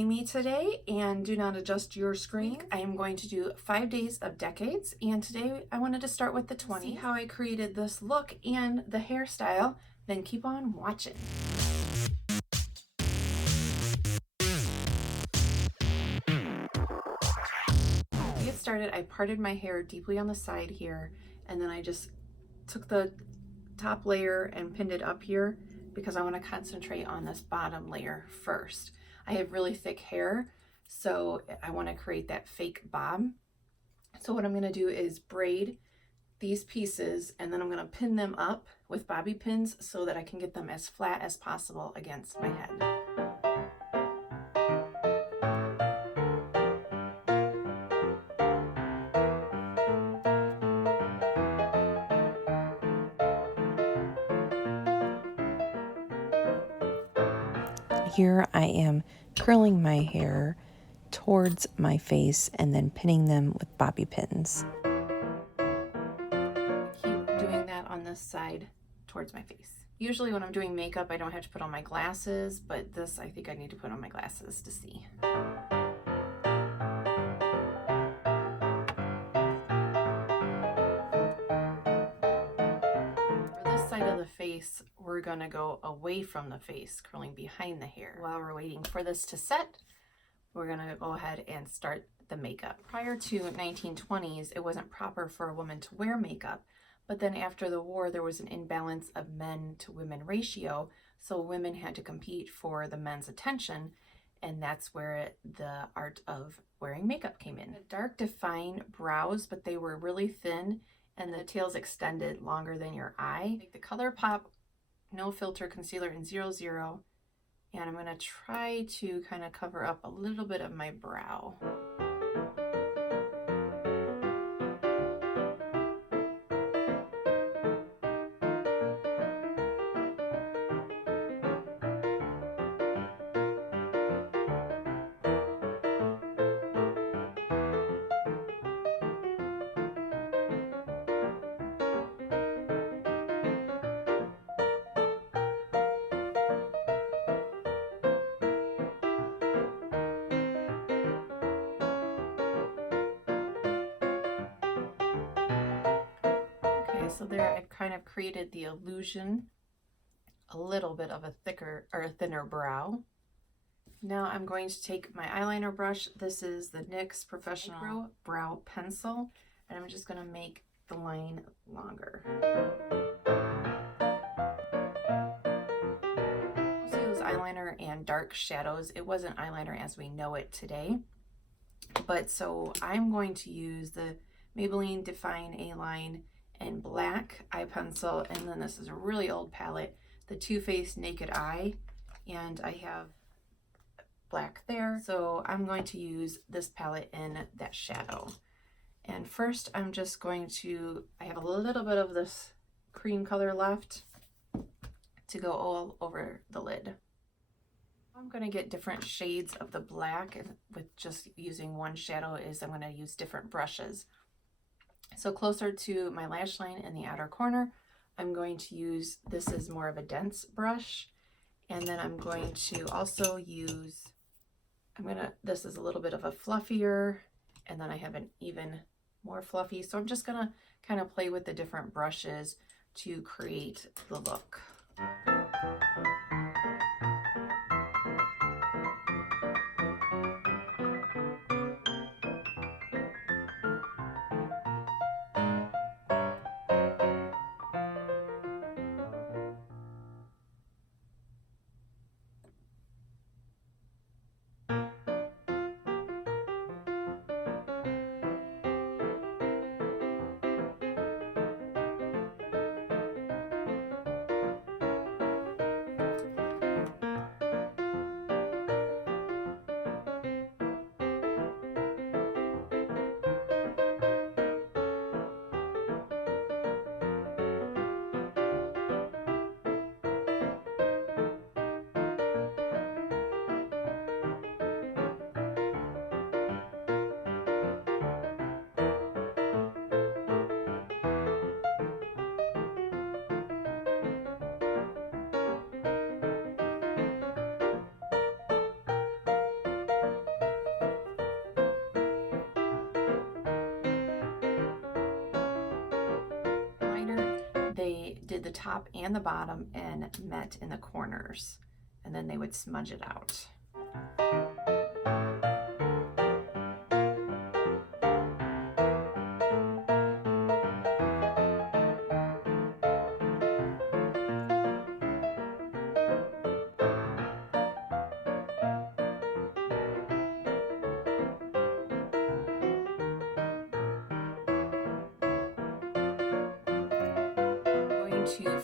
joining me today, and do not adjust your screen. I am going to do 5 days of decades, and today I wanted to start with the 20s. See how I created this look and the hairstyle, then keep on watching. To get started, I parted my hair deeply on the side here, and then I just took the top layer and pinned it up here because I want to concentrate on this bottom layer first. I have really thick hair, so I want to create that fake bob. So what I'm going to do is braid these pieces, and then I'm going to pin them up with bobby pins so that I can get them as flat as possible against my head. Here I am curling my hair towards my face and then pinning them with bobby pins. Keep doing that on this side towards my face. Usually when I'm doing makeup, I don't have to put on my glasses, but this I think I need to put on my glasses to see. Side of the face, we're gonna go away from the face, curling behind the hair. While we're waiting for this to set, we're gonna go ahead and start the makeup. Prior to 1920s, it wasn't proper for a woman to wear makeup, but then after the war, there was an imbalance of men to women ratio, so women had to compete for the men's attention, and that's where the art of wearing makeup came in. Dark defined brows, but they were really thin, and the tails extended longer than your eye. Take the ColourPop No Filter Concealer in 00, and I'm gonna try to kind of cover up a little bit of my brow. So there I've kind of created the illusion, a little bit of a thicker or a thinner brow. Now I'm going to take my eyeliner brush. This is the NYX Professional Brow Pencil, and I'm just going to make the line longer. Mostly it was eyeliner and dark shadows. It wasn't eyeliner as we know it today. But so I'm going to use the Maybelline Define A-Line and black eye pencil, and then this is a really old palette, the Too Faced Naked Eye, and I have black there, so I'm going to use this palette in that shadow. And first I'm just going to, I have a little bit of this cream color left to go all over the lid. I'm going to get different shades of the black, and with just using one shadow is I'm going to use different brushes. So closer to my lash line in the outer corner, I'm going to use, this is more of a dense brush, and then I'm going to also use, this is a little bit of a fluffier, and then I have an even more fluffy, so I'm just gonna kind of play with the different brushes to create the look. did the top and the bottom and met in the corners, and then they would smudge it out.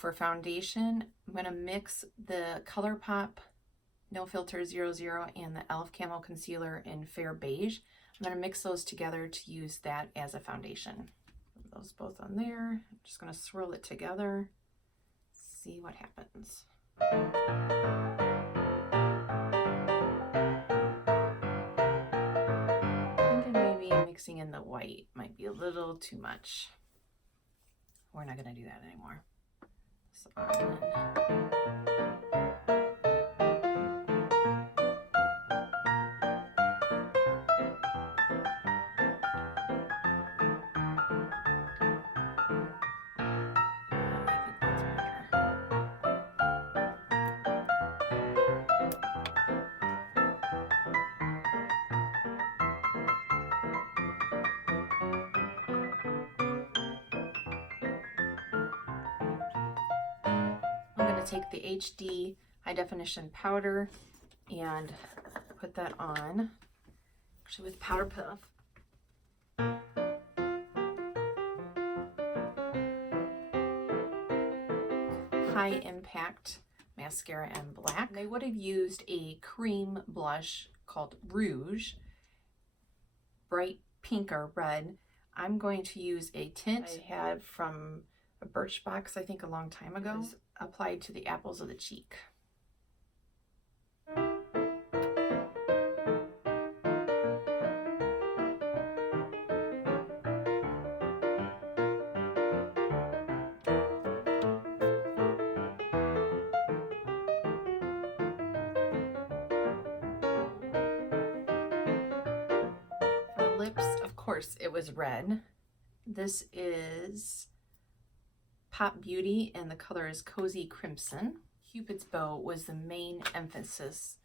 For foundation, I'm going to mix the ColourPop No Filter 00 and the e.l.f. Camo Concealer in Fair Beige. I'm going to mix those together to use that as a foundation. Put those both on there. I'm just going to swirl it together, see what happens. I think maybe mixing in the white might be a little too much. We're not going to do that anymore. Take the HD high definition powder and put that on, actually with Powder Puff. High Impact mascara in black. They would have used a cream blush called Rouge, bright pink or red. I'm going to use a tint I had from a Birchbox, I think a long time ago, applied to the apples of the cheek. For lips, of course, it was red. This is Pop Beauty and the color is Cozy Crimson. Cupid's bow was the main emphasis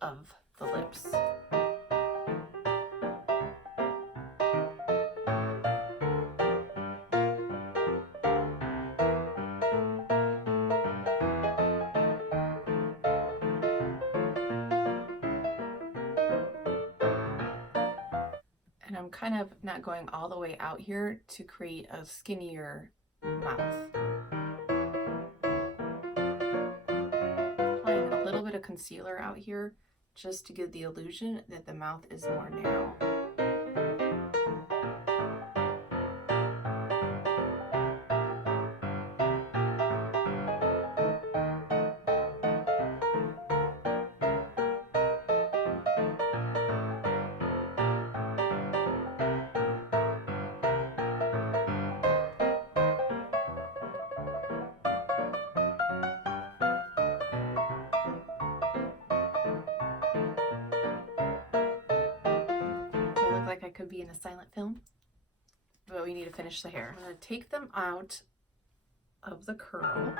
of the lips. And I'm kind of not going all the way out here to create a skinnier mouth. Applying a little bit of concealer out here just to give the illusion that the mouth is more narrow. Like I could be in a silent film, but we need to finish the hair. I'm going to take them out of the curl.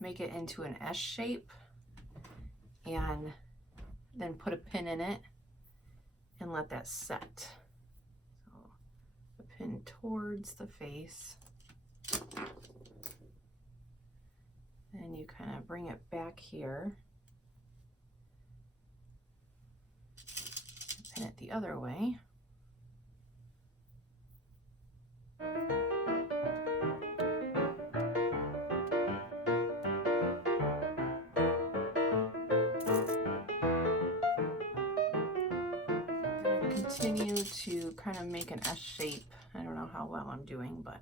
Make it into an S shape and then put a pin in it and let that set. So a pin towards the face, and you kind of bring it back here, pin it the other way. Continue to kind of make an S shape. I don't know how well I'm doing, but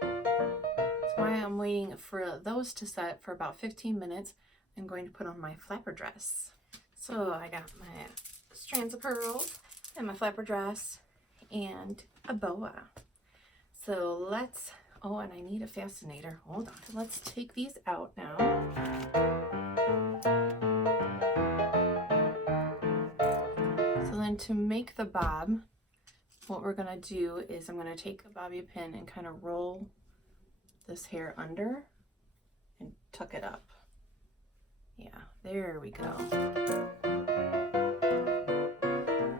that's why I'm waiting for those to set for about 15 minutes, I'm going to put on my flapper dress. So I got my strands of pearls and my flapper dress and a boa. So let's, oh, and I need a fascinator. Hold on. So let's take these out now. So then to make the bob, what we're gonna do is I'm gonna take a bobby pin and kind of roll this hair under and tuck it up. Yeah, there we go.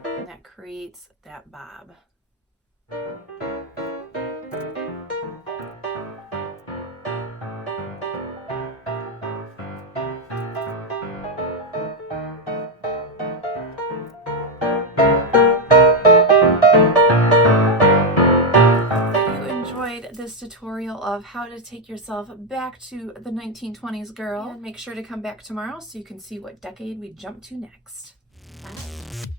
And that creates that bob. This tutorial of how to take yourself back to the 1920s, girl. And make sure to come back tomorrow so you can see what decade we jump to next. Bye.